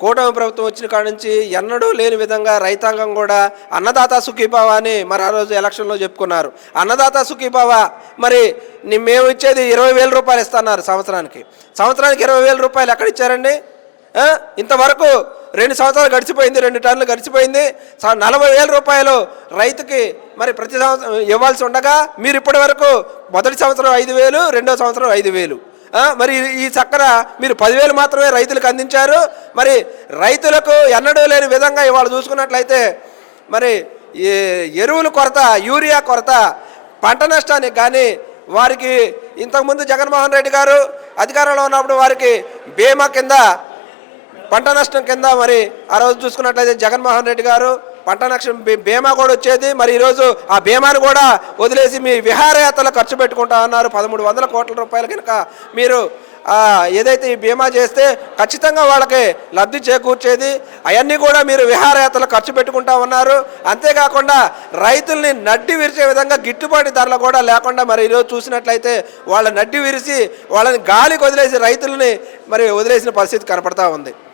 కూటమి ప్రభుత్వం వచ్చిన కాడ నుంచి ఎన్నడూ లేని విధంగా రైతాంగం కూడా అన్నదాత సుఖీభావ అని మరి ఆ రోజు ఎలక్షన్లో చెప్పుకున్నారు. అన్నదాత సుఖీభావ మరి మేము ఇచ్చేది ఇరవై వేల రూపాయలు ఇస్తున్నారు సంవత్సరానికి. సంవత్సరానికి ఇరవై వేల రూపాయలు ఎక్కడ ఇచ్చారండి? ఇంతవరకు రెండు సంవత్సరాలు గడిచిపోయింది రెండు టన్నులు గడిచిపోయింది. స- నలభై వేల రూపాయలు రైతుకి మరి ప్రతి సంవత్సరం ఇవ్వాల్సి ఉండగా మీరు ఇప్పటి వరకు మొదటి సంవత్సరం ఐదు వేలు రెండో సంవత్సరం ఐదు వేలు. మరి ఈ- ఈ చక్కర మీరు పదివేలు మాత్రమే రైతులకు అందించారు. మరి రైతులకు ఎన్నడూ లేని విధంగా ఇవాళ చూసుకున్నట్లయితే మరి ఈ ఎరువుల కొరత యూరియా కొరత పంట నష్టానికి కానీ వారికి ఇంతకుముందు జగన్మోహన్ రెడ్డి గారు అధికారంలో ఉన్నప్పుడు వారికి బీమా కింద పంట నష్టం కింద మరి ఆ రోజు చూసుకున్నట్లయితే జగన్మోహన్ రెడ్డి గారు పంట నష్టం బీమా కూడా వచ్చేది. మరి ఈరోజు ఆ బీమాను కూడా వదిలేసి మీ విహారయాత్రలు ఖర్చు పెట్టుకుంటా ఉన్నారు పదమూడు వందల కోట్ల రూపాయలు కనుక మీరు ఏదైతే ఈ బీమా చేస్తే ఖచ్చితంగా వాళ్ళకి లబ్ధి చేకూర్చేది. అవన్నీ కూడా మీరు విహారయాత్రలు ఖర్చు పెట్టుకుంటా ఉన్నారు. అంతేకాకుండా రైతుల్ని నడ్డి విరిచే విధంగా గిట్టుబాటు ధరలు కూడా లేకుండా మరి ఈరోజు చూసినట్లయితే వాళ్ళ నడ్డి విరిసి వాళ్ళని గాలికి వదిలేసి రైతుల్ని మరి వదిలేసిన పరిస్థితి కనపడతా ఉంది.